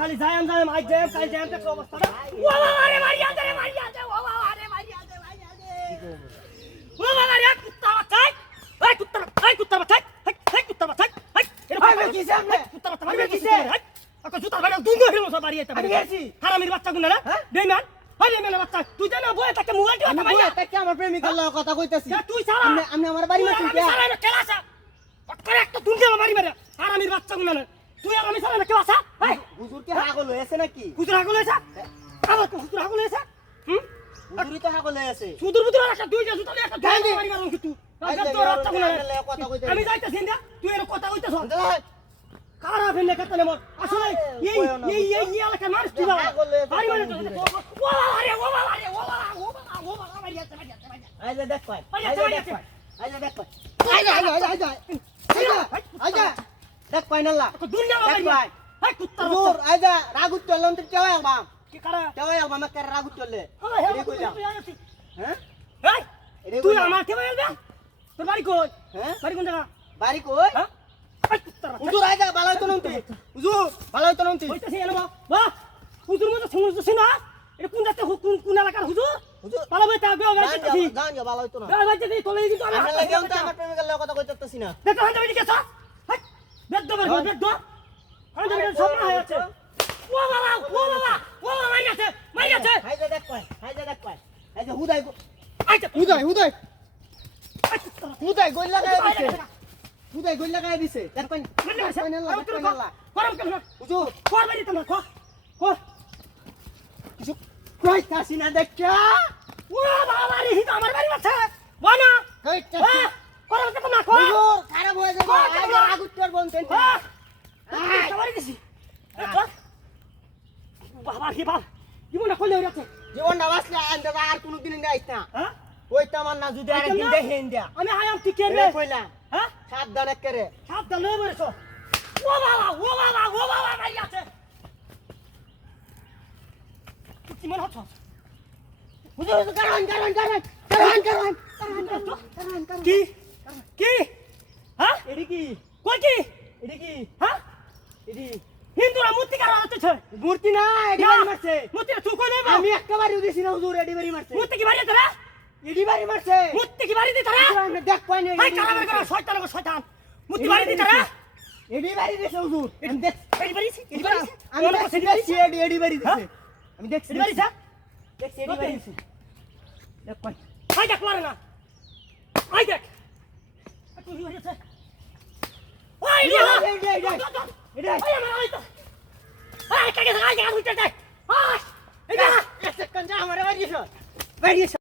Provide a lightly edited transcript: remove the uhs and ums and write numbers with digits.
খালি যায়াম যায়াম আই যায়াম কাল যায়াম তে অবস্থাটা ও বাবা রে মারিয়া দে ও বাবা রে মারিয়া দে ও বাবা রে কুত্তা বাচ্চা এই কুত্তা বাচ্চা এই কুত্তা বাচ্চা এই এর কি সামনে কুত্তা বাচ্চা মারবে কি সে আকা জুতা বাড়া দুঙ্গো ফেলো সব বাড়ি এটা গেছি হারামির বাচ্চা গুনা না বেমান আরে মেলা বাচ্চা তুই জানা বয়ে তাকে মোবাইল দিও না ভাইয়া তাকে আমার প্রেমিকার লগে কথা কইতাছি তুই সারা আমি আমার বাড়ি মারছি কি সারা না কেলাসা করে একটা দুঙ্গা মারি মারে হারামির বাচ্চা গুনা না তুই আর আমি সারা না কেলাসা এই হুজুর কি হাগল হইছে নাকি হুজুর হাগল হইছে আমার তো হুজুর হাগল হইছে হুজুরই তো হাগল হইছে সুদূর বুদূর একটা দুইটা জুতা নিয়ে একটা ঢাল মারি মারুম কি তুই আমি যাইতাছি না তুই এর কথা কইতাছ কারা ফেলে কাটলে মত আসলে এই এলাকা মারছ তুই বাবা আরে মানে ও বাবা মারিয়া আইলে দেখ পাই আইলে দেখ পাই আইজা দেখ পাই নাল্লা দুনিয়া মারিয়া এই কুত্তা দূর আইজা রাগুত চলন তো কেওয়া বাবা কি কারা কেওয়া বাবা মে কারা রাগুত চললে এই কইলা হ্যাঁ এই তুই আমার কেওয়া আইবা তোর বাড়ি কই হ্যাঁ বাড়ি কোন জায়গা বাড়ি কই হ্যাঁ হুজুর আইজা বালাই তো নন্তি হুজুর বালাই তো নন্তি কইতাছি এলো বাহ হুজুর মতো শুনছিস না এটা কোন জাতে কোন এলাকার হুজুর হুজুর বালাই তা বেও গাইতাছি গান যা বালাই তো না গাই বাইতে তোলে কিন্তু আমি লাগে তো আমার প্রেমিকার লগে কথা কইতাছি না দেখো হাতে বিডি কেছা হাই বেদ দবার বেদ দ হাতে বিডি সব না আছে ও বাবা মারিয়াছে হাইজা দেখ পাই হাইজা হুদাই গইল লাগাই দিছে হুদাই গইল লাগাই দিছে দেখ পাই গরম কেন হুজুর কোর বাড়ি তোমরা কো কিছু কই কাছি না দেখা ও বাবা রে হিত আমার বাড়ি আছে বানা কইতা গরম কেন না কো হুজুর খারাপ হয়ে যাবে আগে আগুত্তর বলতেন সবারই দিছি বাবা কি বাবা জীবনটা কইলে হইছে জীবনটা বাসলে আনতে আর কোনো দিন আইছ না হ্যাঁ কইতা মান না যদি আরেকদিন দেখেন দিয়া আমি আয়াম ঠিক করে কইলাম হ্যাঁ সাবধানে করে সাবধানে বলেছো ও বাবা ভাই আছে কি মন হচ্ছে হুজুর কারণ কি হ্যাঁ এডি কি কই কি এডি কি হ্যাঁ এডি হিন্দুরা মূর্তি কারা হচ্ছে মূর্তি না এডি বাড়ি মারছে মূর্তি তুই কই নেবা আমি একবারই দিছি না হুজুর এডি বাড়ি মারছে মূর্তি কি বাড়ি তোরা এডি বাড়ি মারছে মূর্তি কি বাড়ি দি তোরা আমি দেখ পাই না এই কালার করে শয়তান মূর্তি বাড়ি দি তোরা এডি বাড়ি দিছে হুজুর আমি দেখ এডি বাড়ি আমি দেখছি এডি বাড়ি দিছে আমি দেখছি এডি বাড়ি দেখছি এডি বাড়ি দিছে দেখ পাই হাই দেখ মারে না হাই দেখ তুই হইছে ওই এডি ওই আমার আইতো আই কাকে আই উঠতে দে আই এটা এক সেকেন্ড যা আমারে বাড়ি এসো